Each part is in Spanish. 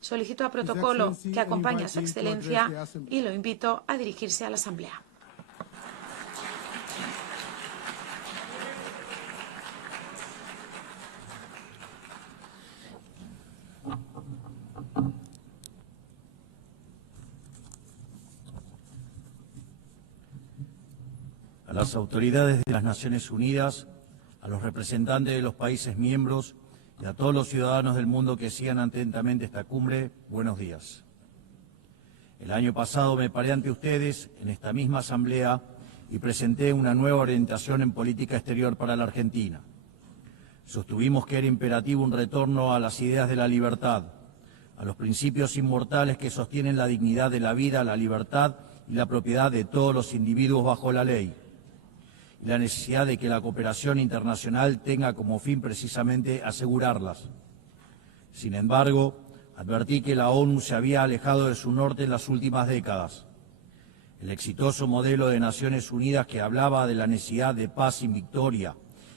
Solicito a protocolo que acompañe a Su Excelencia y lo invito a dirigirse a la Asamblea. A las autoridades de las Naciones Unidas, a los representantes de los países miembros y a todos los ciudadanos del mundo que sigan atentamente esta cumbre, buenos días. El año pasado me paré ante ustedes en esta misma asamblea y presenté una nueva orientación en política exterior para la Argentina. Sostuvimos que era imperativo un retorno a las ideas de la libertad, a los principios inmortales que sostienen la dignidad de la vida, la libertad y la propiedad de todos los individuos bajo la ley, y la necesidad de que la cooperación internacional tenga como fin precisamente asegurarlas. Sin embargo, advertí que la ONU se había alejado de su norte en las últimas décadas. El exitoso modelo de Naciones Unidas que hablaba de la necesidad de paz sin victoria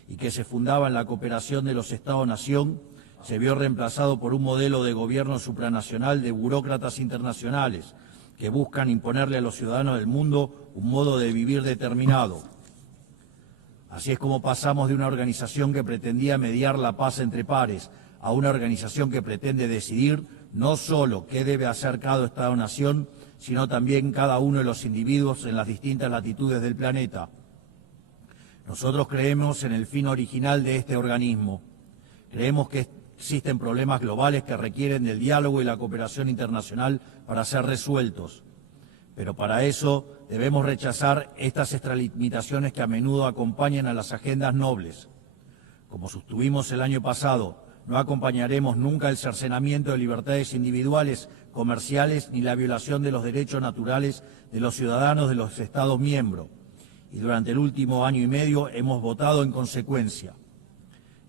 y que se fundaba en la cooperación de los Estados-nación, se vio reemplazado por un modelo de gobierno supranacional de burócratas internacionales que buscan imponerle a los ciudadanos del mundo un modo de vivir determinado. Así es como pasamos de una organización que pretendía mediar la paz entre pares a una organización que pretende decidir no solo qué debe hacer cada Estado-nación, sino también cada uno de los individuos en las distintas latitudes del planeta. Nosotros creemos en el fin original de este organismo. Creemos que existen problemas globales que requieren del diálogo y la cooperación internacional para ser resueltos. Pero para eso debemos rechazar estas extralimitaciones que a menudo acompañan a las agendas nobles. Como sostuvimos el año pasado, no acompañaremos nunca el cercenamiento de libertades individuales, comerciales, ni la violación de los derechos naturales de los ciudadanos de los Estados miembros. Y durante el último año y medio hemos votado en consecuencia.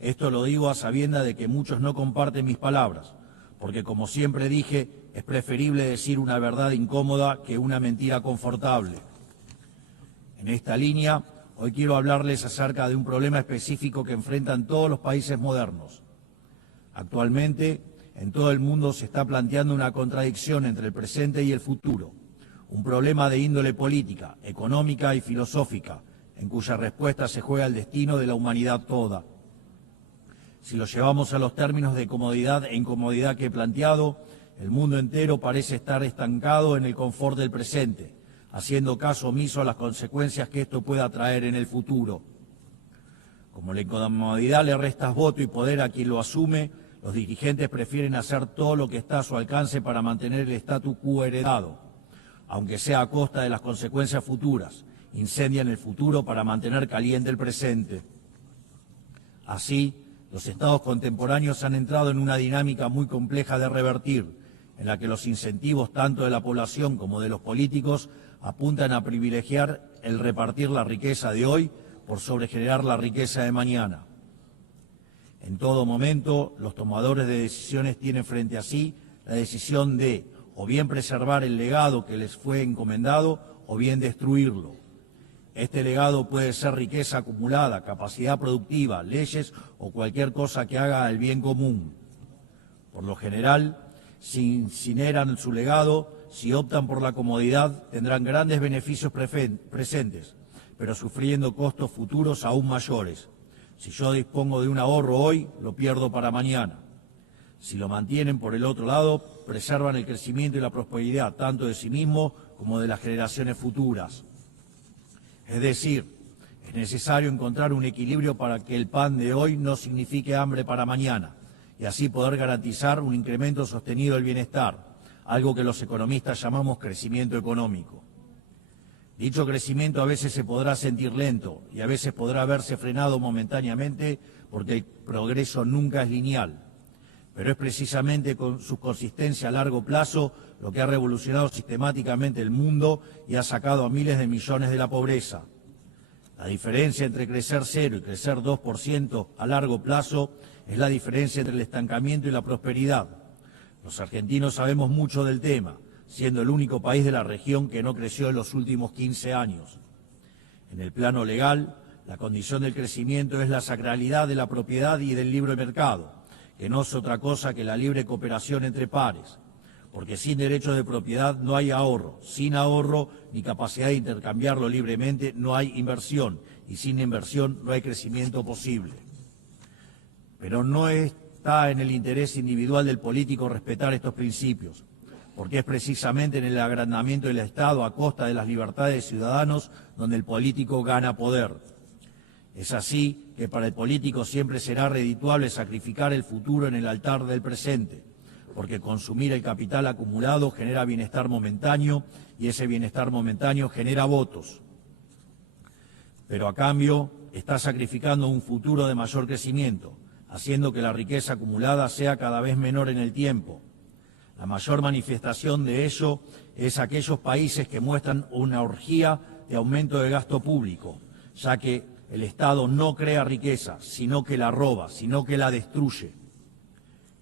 Esto lo digo a sabiendas de que muchos no comparten mis palabras, porque como siempre dije, es preferible decir una verdad incómoda que una mentira confortable. En esta línea, hoy quiero hablarles acerca de un problema específico que enfrentan todos los países modernos. Actualmente, en todo el mundo se está planteando una contradicción entre el presente y el futuro, un problema de índole política, económica y filosófica, en cuya respuesta se juega el destino de la humanidad toda. Si lo llevamos a los términos de comodidad e incomodidad que he planteado, el mundo entero parece estar estancado en el confort del presente, haciendo caso omiso a las consecuencias que esto pueda traer en el futuro. Como la incomodidad le resta voto y poder a quien lo asume, los dirigentes prefieren hacer todo lo que está a su alcance para mantener el statu quo heredado, aunque sea a costa de las consecuencias futuras. Incendian el futuro para mantener caliente el presente. Así, los estados contemporáneos han entrado en una dinámica muy compleja de revertir, en la que los incentivos tanto de la población como de los políticos apuntan a privilegiar el repartir la riqueza de hoy por sobre generar la riqueza de mañana. En todo momento, los tomadores de decisiones tienen frente a sí la decisión de o bien preservar el legado que les fue encomendado o bien destruirlo. Este legado puede ser riqueza acumulada, capacidad productiva, leyes o cualquier cosa que haga el bien común. Por lo general, si incineran su legado, si optan por la comodidad, tendrán grandes beneficios presentes, pero sufriendo costos futuros aún mayores. Si yo dispongo de un ahorro hoy, lo pierdo para mañana. Si lo mantienen por el otro lado, preservan el crecimiento y la prosperidad, tanto de sí mismos como de las generaciones futuras. Es decir, es necesario encontrar un equilibrio para que el pan de hoy no signifique hambre para mañana y así poder garantizar un incremento sostenido del bienestar, algo que los economistas llamamos crecimiento económico. Dicho crecimiento a veces se podrá sentir lento y a veces podrá verse frenado momentáneamente porque el progreso nunca es lineal, pero es precisamente con su consistencia a largo plazo lo que ha revolucionado sistemáticamente el mundo y ha sacado a miles de millones de la pobreza. La diferencia entre crecer 0 y crecer 2% a largo plazo es la diferencia entre el estancamiento y la prosperidad. Los argentinos sabemos mucho del tema, siendo el único país de la región que no creció en los últimos 15 años. En el plano legal, la condición del crecimiento es la sacralidad de la propiedad y del libre mercado, que no es otra cosa que la libre cooperación entre pares. porque sin derechos de propiedad no hay ahorro, sin ahorro ni capacidad de intercambiarlo libremente no hay inversión, y sin inversión no hay crecimiento posible. Pero no está en el interés individual del político respetar estos principios, porque es precisamente en el agrandamiento del Estado a costa de las libertades de ciudadanos donde el político gana poder. Es así que para el político siempre será redituable sacrificar el futuro en el altar del presente, porque consumir el capital acumulado genera bienestar momentáneo y ese bienestar momentáneo genera votos. Pero a cambio está sacrificando un futuro de mayor crecimiento, haciendo que la riqueza acumulada sea cada vez menor en el tiempo. La mayor manifestación de ello es aquellos países que muestran una orgía de aumento de gasto público, ya que el Estado no crea riqueza, sino que la roba, sino que la destruye.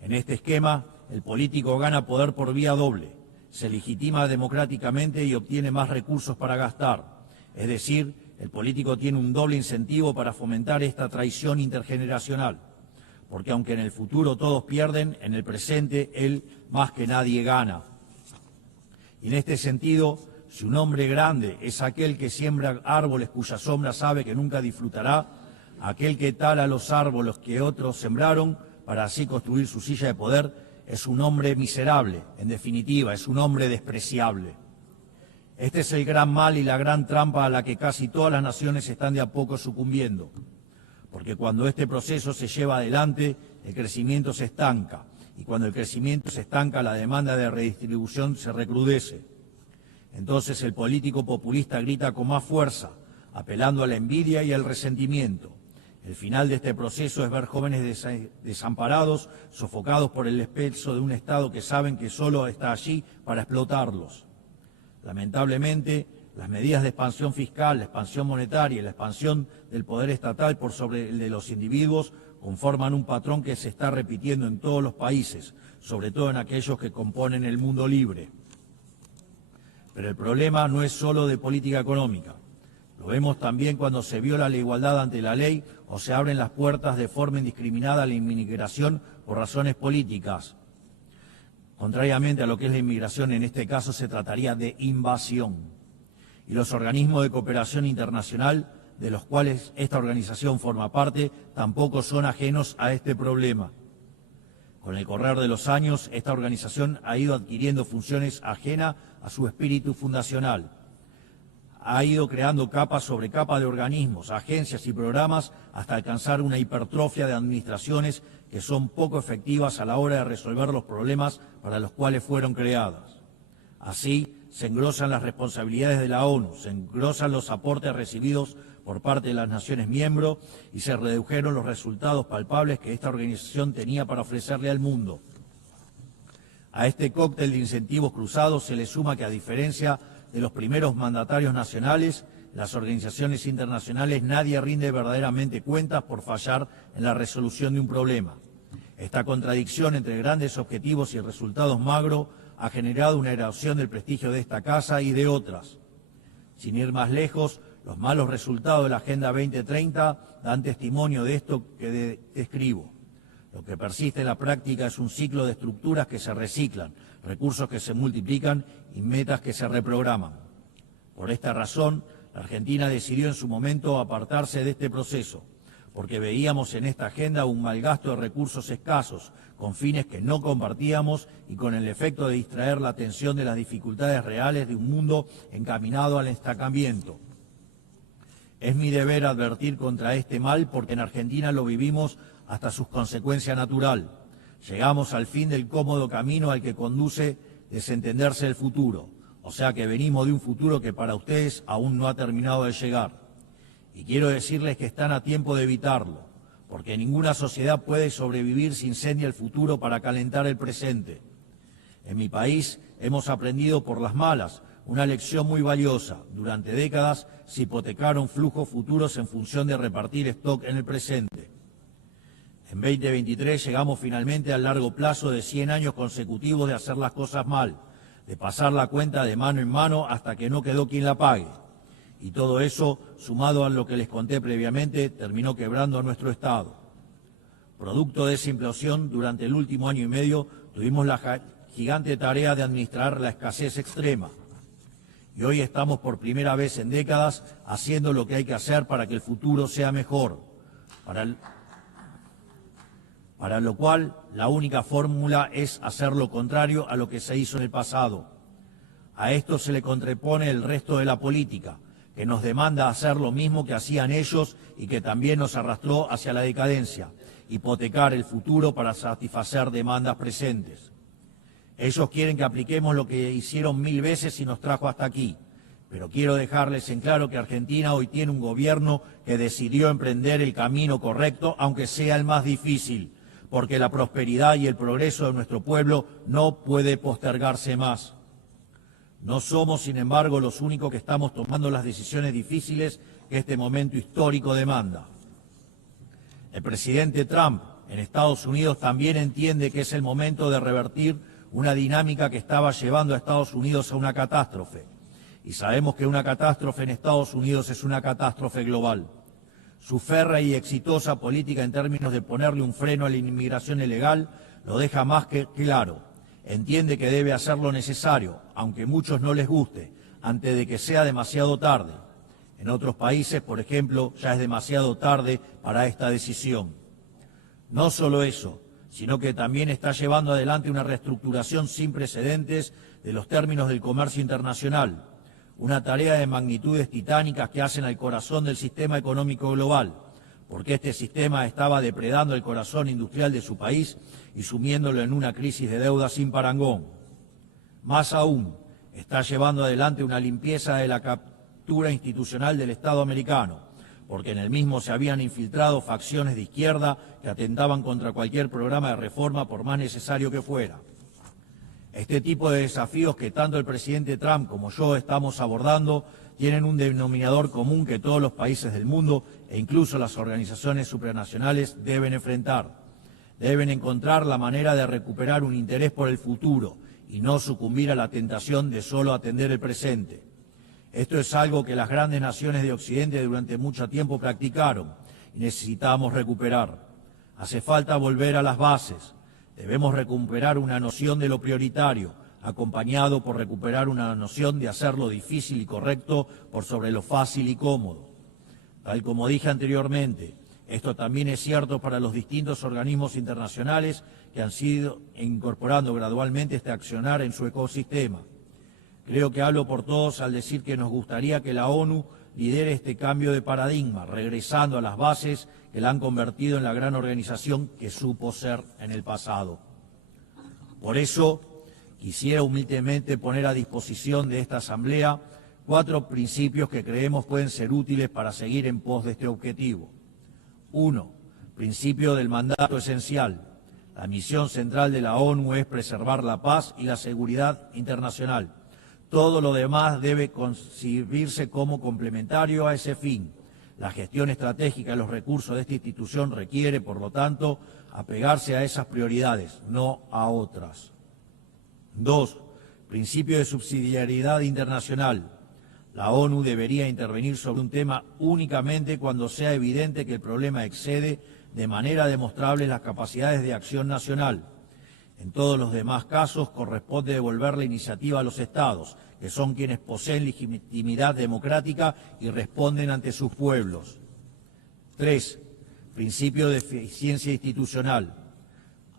En este esquema, el político gana poder por vía doble, se legitima democráticamente y obtiene más recursos para gastar. Es decir, el político tiene un doble incentivo para fomentar esta traición intergeneracional, porque aunque en el futuro todos pierden, en el presente él más que nadie gana. Y en este sentido, si un hombre grande es aquel que siembra árboles cuya sombra sabe que nunca disfrutará, aquel que tala los árboles que otros sembraron para así construir su silla de poder, es un hombre miserable, en definitiva, es un hombre despreciable. Este es el gran mal y la gran trampa a la que casi todas las naciones están de a poco sucumbiendo, porque cuando este proceso se lleva adelante, el crecimiento se estanca, y cuando el crecimiento se estanca, la demanda de redistribución se recrudece. Entonces el político populista grita con más fuerza, apelando a la envidia y al resentimiento. El final de este proceso es ver jóvenes desamparados, sofocados por el peso de un Estado que saben que solo está allí para explotarlos. Lamentablemente, las medidas de expansión fiscal, la expansión monetaria y la expansión del poder estatal por sobre el de los individuos conforman un patrón que se está repitiendo en todos los países, sobre todo en aquellos que componen el mundo libre. Pero el problema no es solo de política económica. Lo vemos también cuando se viola la igualdad ante la ley o se abren las puertas de forma indiscriminada a la inmigración por razones políticas. Contrariamente a lo que es la inmigración, en este caso se trataría de invasión. Y los organismos de cooperación internacional, de los cuales esta organización forma parte, tampoco son ajenos a este problema. Con el correr de los años, esta organización ha ido adquiriendo funciones ajenas a su espíritu fundacional. Ha ido creando capa sobre capa de organismos, agencias y programas hasta alcanzar una hipertrofia de administraciones que son poco efectivas a la hora de resolver los problemas para los cuales fueron creadas. Así, se engrosan las responsabilidades de la ONU, se engrosan los aportes recibidos por parte de las naciones miembros y se redujeron los resultados palpables que esta organización tenía para ofrecerle al mundo. A este cóctel de incentivos cruzados se le suma que, a diferencia de los primeros mandatarios nacionales, las organizaciones internacionales nadie rinde verdaderamente cuentas por fallar en la resolución de un problema. Esta contradicción entre grandes objetivos y resultados magros ha generado una erosión del prestigio de esta casa y de otras. Sin ir más lejos, los malos resultados de la Agenda 2030 dan testimonio de esto que describo. Lo que persiste en la práctica es un ciclo de estructuras que se reciclan, recursos que se multiplican y metas que se reprograman. Por esta razón, la Argentina decidió en su momento apartarse de este proceso, porque veíamos en esta agenda un malgasto de recursos escasos, con fines que no compartíamos y con el efecto de distraer la atención de las dificultades reales de un mundo encaminado al estancamiento. Es mi deber advertir contra este mal porque en Argentina lo vivimos hasta su consecuencia natural. Llegamos al fin del cómodo camino al que conduce desentenderse el futuro, o sea que venimos de un futuro que para ustedes aún no ha terminado de llegar. Y quiero decirles que están a tiempo de evitarlo, porque ninguna sociedad puede sobrevivir si incendia el futuro para calentar el presente. En mi país hemos aprendido por las malas una lección muy valiosa. Durante décadas se hipotecaron flujos futuros en función de repartir stock en el presente. En 2023 llegamos finalmente al largo plazo de 100 años consecutivos de hacer las cosas mal, de pasar la cuenta de mano en mano hasta que no quedó quien la pague. Y todo eso, sumado a lo que les conté previamente, terminó quebrando a nuestro Estado. Producto de esa implosión, durante el último año y medio tuvimos la gigante tarea de administrar la escasez extrema. Y hoy estamos por primera vez en décadas haciendo lo que hay que hacer para que el futuro sea mejor, para lo cual la única fórmula es hacer lo contrario a lo que se hizo en el pasado. A esto se le contrapone el resto de la política, que nos demanda hacer lo mismo que hacían ellos y que también nos arrastró hacia la decadencia, hipotecar el futuro para satisfacer demandas presentes. Ellos quieren que apliquemos lo que hicieron 1000 veces y nos trajo hasta aquí. Pero quiero dejarles en claro que Argentina hoy tiene un gobierno que decidió emprender el camino correcto, aunque sea el más difícil, porque la prosperidad y el progreso de nuestro pueblo no puede postergarse más. No somos, sin embargo, los únicos que estamos tomando las decisiones difíciles que este momento histórico demanda. El presidente Trump en Estados Unidos también entiende que es el momento de revertir una dinámica que estaba llevando a Estados Unidos a una catástrofe. Y sabemos que una catástrofe en Estados Unidos es una catástrofe global. Su férrea y exitosa política en términos de ponerle un freno a la inmigración ilegal lo deja más que claro. Entiende que debe hacer lo necesario, aunque a muchos no les guste, antes de que sea demasiado tarde. En otros países, por ejemplo, ya es demasiado tarde para esta decisión. No solo eso, sino que también está llevando adelante una reestructuración sin precedentes de los términos del comercio internacional, una tarea de magnitudes titánicas que hacen al corazón del sistema económico global, porque este sistema estaba depredando el corazón industrial de su país y sumiéndolo en una crisis de deuda sin parangón. Más aún, está llevando adelante una limpieza de la captura institucional del Estado americano, porque en el mismo se habían infiltrado facciones de izquierda que atentaban contra cualquier programa de reforma, por más necesario que fuera. Este tipo de desafíos que tanto el presidente Trump como yo estamos abordando tienen un denominador común que todos los países del mundo e incluso las organizaciones supranacionales deben enfrentar. Deben encontrar la manera de recuperar un interés por el futuro y no sucumbir a la tentación de solo atender el presente. Esto es algo que las grandes naciones de Occidente durante mucho tiempo practicaron y necesitamos recuperar. Hace falta volver a las bases. Debemos recuperar una noción de lo prioritario, acompañado por recuperar una noción de hacer lo difícil y correcto por sobre lo fácil y cómodo. Tal como dije anteriormente, esto también es cierto para los distintos organismos internacionales que han sido incorporando gradualmente este accionar en su ecosistema. Creo que hablo por todos al decir que nos gustaría que la ONU lidere este cambio de paradigma, regresando a las bases que la han convertido en la gran organización que supo ser en el pasado. Por eso, quisiera humildemente poner a disposición de esta Asamblea 4 principios que creemos pueden ser útiles para seguir en pos de este objetivo. 1. Principio del mandato esencial. La misión central de la ONU es preservar la paz y la seguridad internacional. Todo lo demás debe concebirse como complementario a ese fin. La gestión estratégica de los recursos de esta institución requiere, por lo tanto, apegarse a esas prioridades, no a otras. 2. Principio de subsidiariedad internacional. La ONU debería intervenir sobre un tema únicamente cuando sea evidente que el problema excede de manera demostrable las capacidades de acción nacional. En todos los demás casos corresponde devolver la iniciativa a los Estados, que son quienes poseen legitimidad democrática y responden ante sus pueblos. 3. Principio de eficiencia institucional.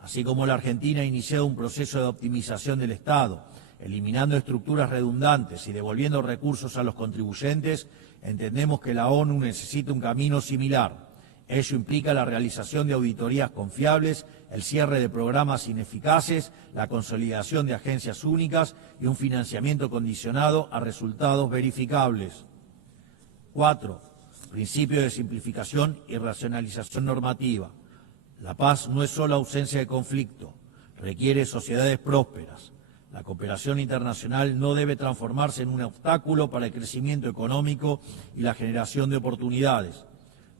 Así como la Argentina ha iniciado un proceso de optimización del Estado, eliminando estructuras redundantes y devolviendo recursos a los contribuyentes, entendemos que la ONU necesita un camino similar. Ello implica la realización de auditorías confiables, el cierre de programas ineficaces, la consolidación de agencias únicas y un financiamiento condicionado a resultados verificables. 4. Principio de simplificación y racionalización normativa. La paz no es solo ausencia de conflicto, requiere sociedades prósperas. La cooperación internacional no debe transformarse en un obstáculo para el crecimiento económico y la generación de oportunidades.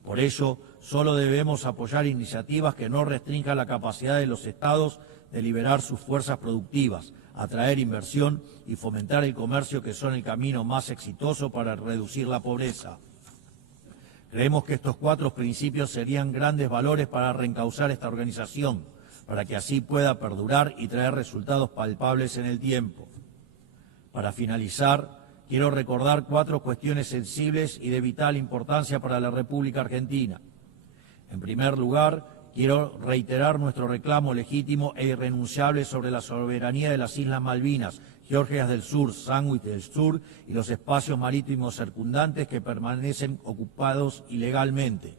Por ello, solo debemos apoyar iniciativas que no restrinjan la capacidad de los Estados de liberar sus fuerzas productivas, atraer inversión y fomentar el comercio, que son el camino más exitoso para reducir la pobreza. Creemos que estos 4 principios serían grandes valores para reencauzar esta organización, para que así pueda perdurar y traer resultados palpables en el tiempo. Para finalizar, quiero recordar 4 cuestiones sensibles y de vital importancia para la República Argentina. En primer lugar, quiero reiterar nuestro reclamo legítimo e irrenunciable sobre la soberanía de las Islas Malvinas, Georgias del Sur, Sandwich del Sur y los espacios marítimos circundantes que permanecen ocupados ilegalmente.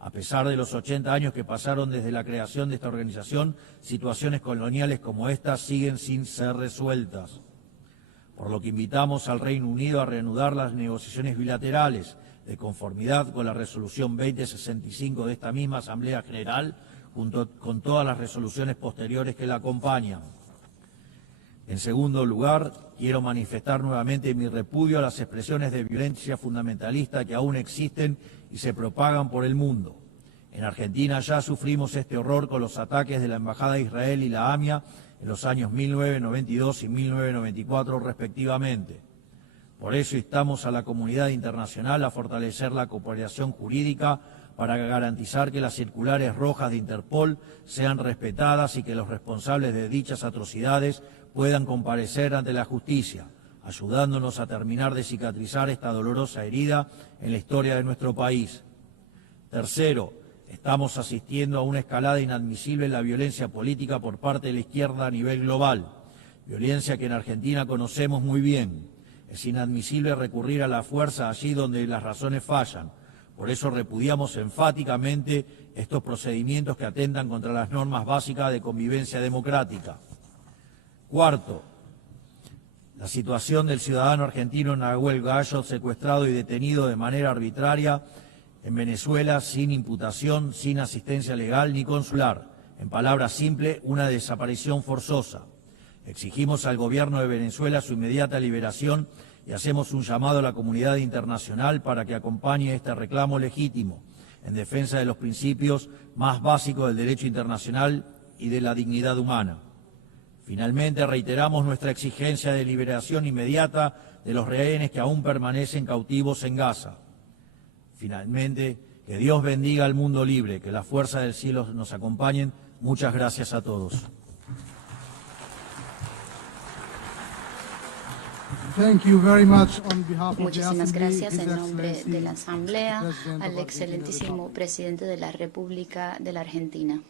A pesar de los 80 años que pasaron desde la creación de esta organización, situaciones coloniales como esta siguen sin ser resueltas. Por lo que invitamos al Reino Unido a reanudar las negociaciones bilaterales de conformidad con la resolución 2065 de esta misma Asamblea General, junto con todas las resoluciones posteriores que la acompañan. En segundo lugar, quiero manifestar nuevamente mi repudio a las expresiones de violencia fundamentalista que aún existen y se propagan por el mundo. En Argentina ya sufrimos este horror con los ataques de la Embajada de Israel y la AMIA en los años 1992 y 1994 respectivamente. Por eso instamos a la comunidad internacional a fortalecer la cooperación jurídica para garantizar que las circulares rojas de Interpol sean respetadas y que los responsables de dichas atrocidades puedan comparecer ante la justicia, ayudándonos a terminar de cicatrizar esta dolorosa herida en la historia de nuestro país. Tercero, estamos asistiendo a una escalada inadmisible en la violencia política por parte de la izquierda a nivel global, violencia que en Argentina conocemos muy bien. Es inadmisible recurrir a la fuerza allí donde las razones fallan. Por eso repudiamos enfáticamente estos procedimientos que atentan contra las normas básicas de convivencia democrática. Cuarto, la situación del ciudadano argentino Nahuel Gallo, secuestrado y detenido de manera arbitraria en Venezuela sin imputación, sin asistencia legal ni consular. En palabras simples, una desaparición forzosa. Exigimos al gobierno de Venezuela su inmediata liberación y hacemos un llamado a la comunidad internacional para que acompañe este reclamo legítimo en defensa de los principios más básicos del derecho internacional y de la dignidad humana. Finalmente, reiteramos nuestra exigencia de liberación inmediata de los rehenes que aún permanecen cautivos en Gaza. Finalmente, que Dios bendiga al mundo libre, que las fuerzas del cielo nos acompañen. Muchas gracias a todos. Muchísimas gracias en nombre de la Asamblea al excelentísimo presidente de la República de la Argentina.